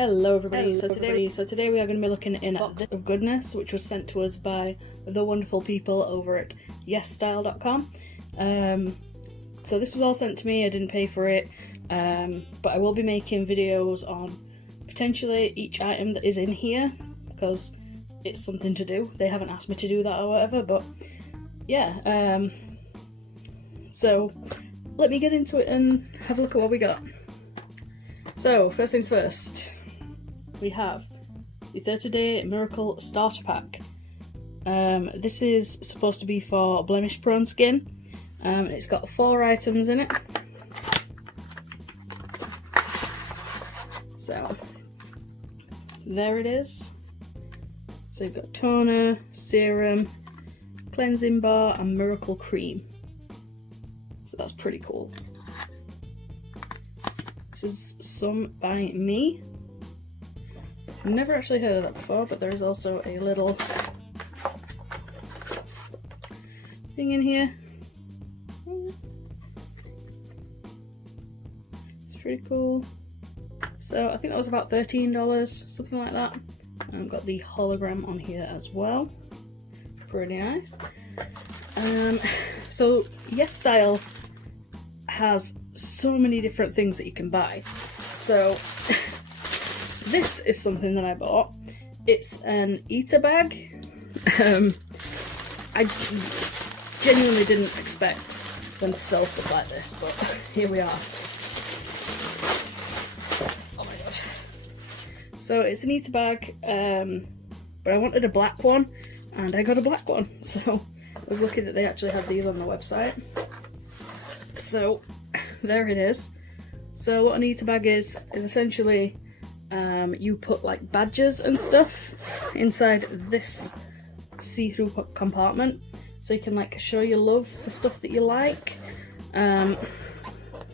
Hello everybody. So today we are going to be looking in a box of goodness which was sent to us by the wonderful people over at yesstyle.com. So this was all sent to me. I didn't pay for it, but I will be making videos on potentially each item that is in here because it's something to do. They haven't asked me to do that or whatever, but yeah. So let me get into it and have a look at what we got. So first things first, we have the 30-day Miracle Starter Pack. This is supposed to be for blemish prone skin. It's got 4 items in it. So there it is. So you've got toner, serum, cleansing bar and miracle cream. So that's pretty cool. This is some by me. I've never actually heard of that before, but there is also a little thing in here. It's pretty cool. So I think that was about $13, something like that. And I've got the hologram on here as well. Pretty nice. So YesStyle has so many different things that you can buy. So this is something that I bought. It's an eater bag. I genuinely didn't expect them to sell stuff like this, but here we are. Oh my god. So it's an eater bag, but I wanted a black one and I got a black one. So I was lucky that they actually had these on the website. So there it is. So what an eater bag is essentially you put like badges and stuff inside this see-through compartment, so you can like show your love for stuff that you like. There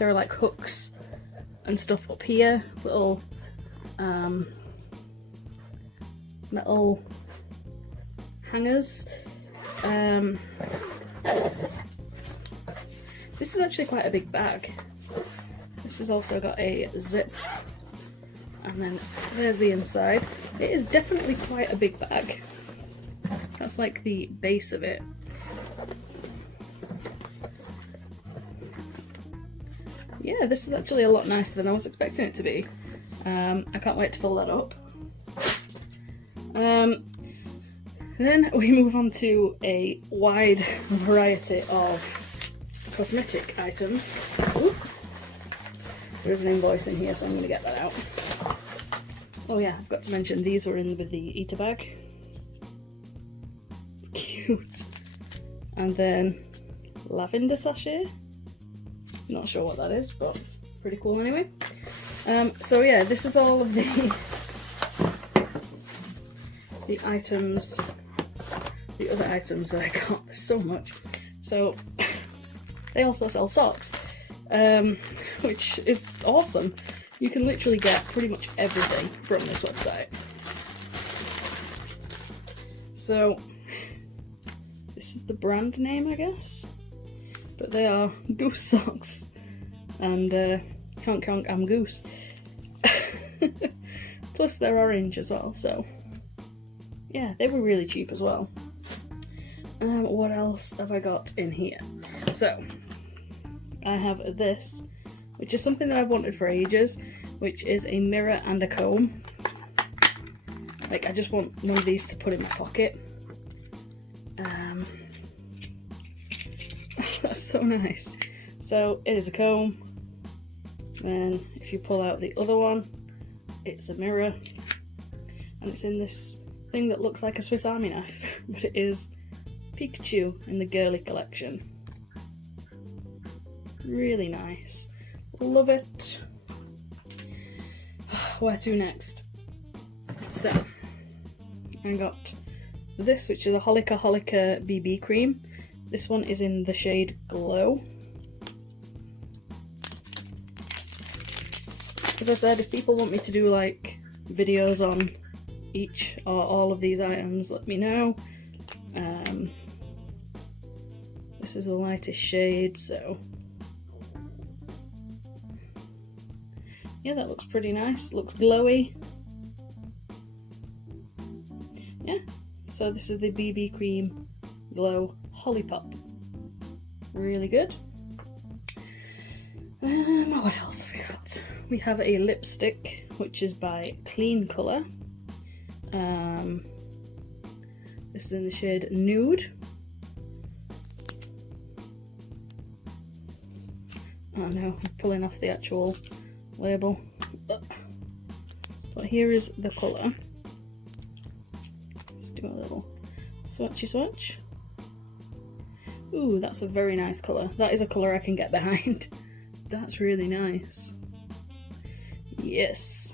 are like hooks and stuff up here, little metal hangers. This is actually quite a big bag. This has also got a zip, and then there's the inside. It is definitely quite a big bag. That's like the base of it. Yeah, this is actually a lot nicer than I was expecting it to be. I can't wait to fill that up. Then we move on to a wide variety of cosmetic items. Ooh. There's an invoice in here, so I'm going to get that out. Oh yeah, I've got to mention these were in with the eater bag. It's cute. And then lavender sachet. Not sure what that is, but pretty cool anyway. So yeah, this is all of the items, the other items that I got. There's so much. So they also sell socks, which is awesome. You can literally get pretty much everything from this website. So this is the brand name, I guess, but they are goose socks, and honk honk I'm goose. Plus they're orange as well, so yeah, they were really cheap as well. What else have I got in here? So I have this, which is something that I've wanted for ages, which is a mirror and a comb. Like, I just want one of these to put in my pocket. That's so nice. So it is a comb, and if you pull out the other one, it's a mirror, and it's in this thing that looks like a Swiss Army knife, but it is Pikachu in the girly collection. Really nice. Love it. Where to next? So I got this, which is a Holika BB cream. This one is in the shade Glow. As I said, if people want me to do like videos on each or all of these items, let me know. This is the lightest shade, so yeah, that looks pretty nice. Looks glowy. So this is the BB Cream Glow Holly Pop. Really good. What else have we got? We have a lipstick, which is by Clean Colour. This is in the shade Nude. Oh no, I'm pulling off the actual label. So here is the colour. Let's do a little swatchy swatch. Ooh, that's a very nice colour. That is a colour I can get behind. That's really nice. Yes.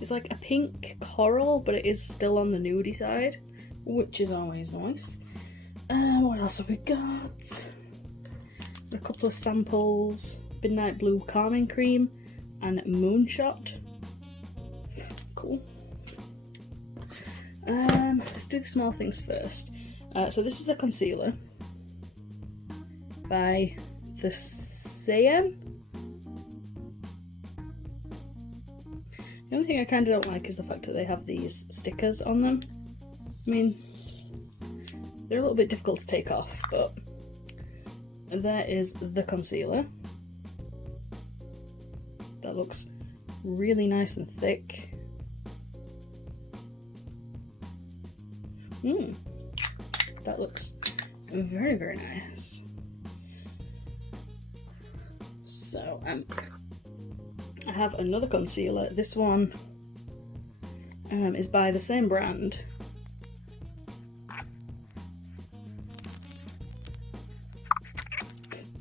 It's like a pink coral, but it is still on the nudie side, which is always nice. What else have we got? A couple of samples. Midnight Blue Calming Cream and Moonshot. Cool. Let's do the small things first. So this is a concealer by the Same. The only thing I kind of don't like is the fact that they have these stickers on them. I mean, they're a little bit difficult to take off, but there is the concealer. That looks really nice and thick. That looks very, very nice. So I have another concealer. This one is by the same brand.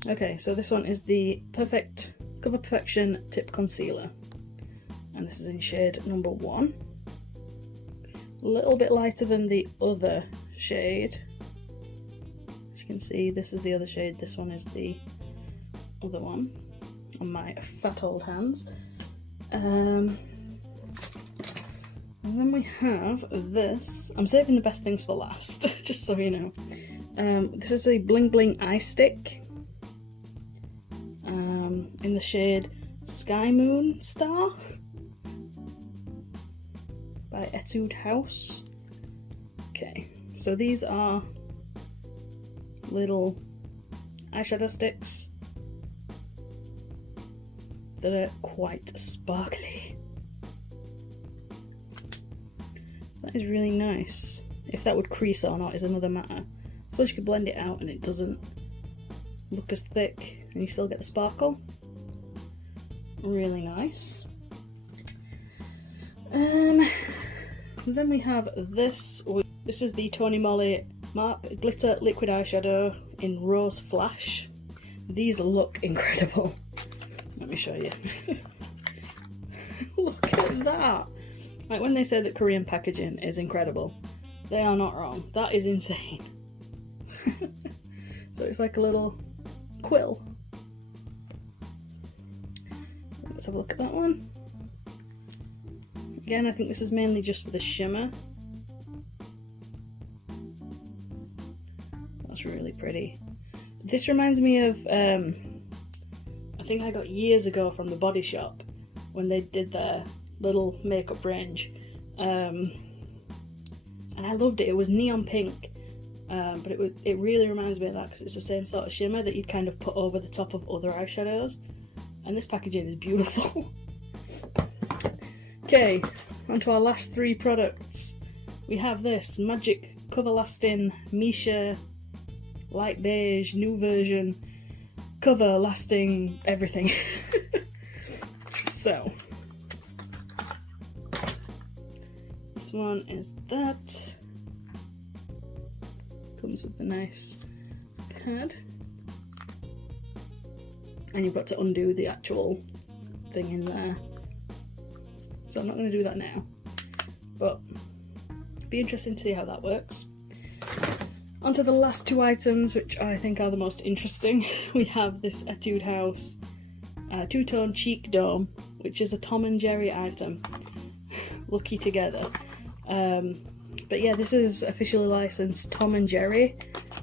Okay, so this one is the Cover Perfection Tip Concealer, and this is in shade number 1. A little bit lighter than the other shade. As you can see, this is the other shade, this one is the other one on my fat old hands. And then we have this. I'm saving the best things for last, just so you know. This is a Bling Bling Eye Stick in the shade Sky Moon Star by Etude House. Okay, so these are little eyeshadow sticks that are quite sparkly. That is really nice. If that would crease or not is another matter. I suppose you could blend it out and it doesn't look as thick and you still get the sparkle. Really nice. Then we have this. This is the Tony Moly MAC Glitter Liquid Eyeshadow in Rose Flash. These look incredible. Let me show you. Look at that. Like when they say that Korean packaging is incredible, they are not wrong. That is insane. So it's like a little quill. Let's have a look at that one. Again, I think this is mainly just for the shimmer. That's really pretty. This reminds me of, I think I got years ago from the Body Shop when they did their little makeup range. And I loved it. It was neon pink, but it really reminds me of that because it's the same sort of shimmer that you'd kind of put over the top of other eyeshadows. And this packaging is beautiful. Okay, on to our last 3 products. We have this Magic Cover Lasting Misha Light Beige New Version Cover Lasting Everything. So, this one is that. Comes with a nice pad. And you've got to undo the actual thing in there. So I'm not going to do that now, but it'd be interesting to see how that works. On to the last 2 items, which I think are the most interesting. We have this Etude House two-tone cheek dome, which is a Tom and Jerry item. Lucky together. But yeah, this is officially licensed Tom and Jerry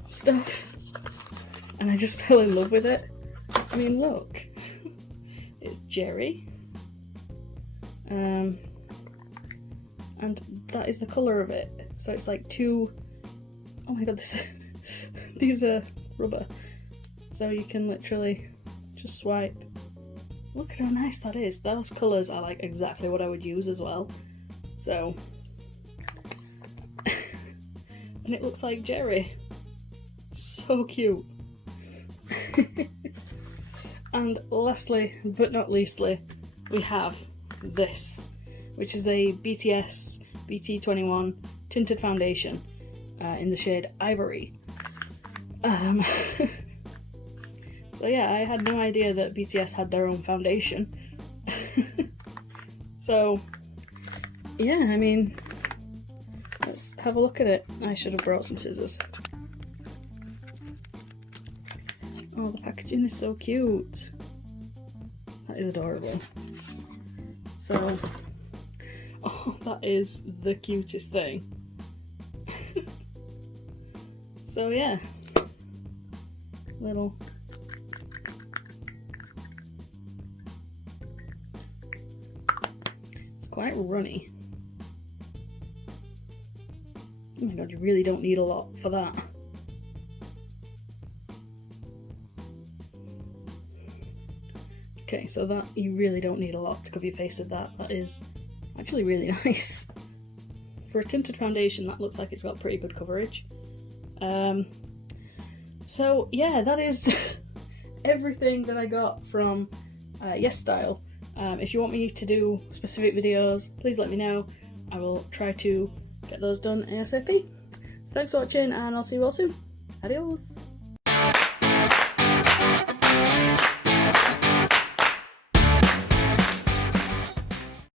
stuff, and I just fell in love with it. I mean, look, it's Jerry, and that is the colour of it. So it's like two, oh my god, these are rubber. So you can literally just swipe. Look at how nice that is. Those colours are like exactly what I would use as well. So, and it looks like Jerry. So cute. And lastly, but not leastly, we have this, which is a BTS BT21 tinted foundation in the shade Ivory. So yeah, I had no idea that BTS had their own foundation. So yeah, I mean, let's have a look at it. I should have brought some scissors. Oh, the packaging is so cute. That is adorable. So, oh, that is the cutest thing. So yeah, little. It's quite runny. Oh my god, you really don't need a lot for that. Okay, so that, you really don't need a lot to cover your face with that. That is actually really nice. For a tinted foundation, that looks like it's got pretty good coverage. So yeah, that is everything that I got from YesStyle. If you want me to do specific videos, please let me know. I will try to get those done ASAP. So thanks for watching, and I'll see you all soon. Adios!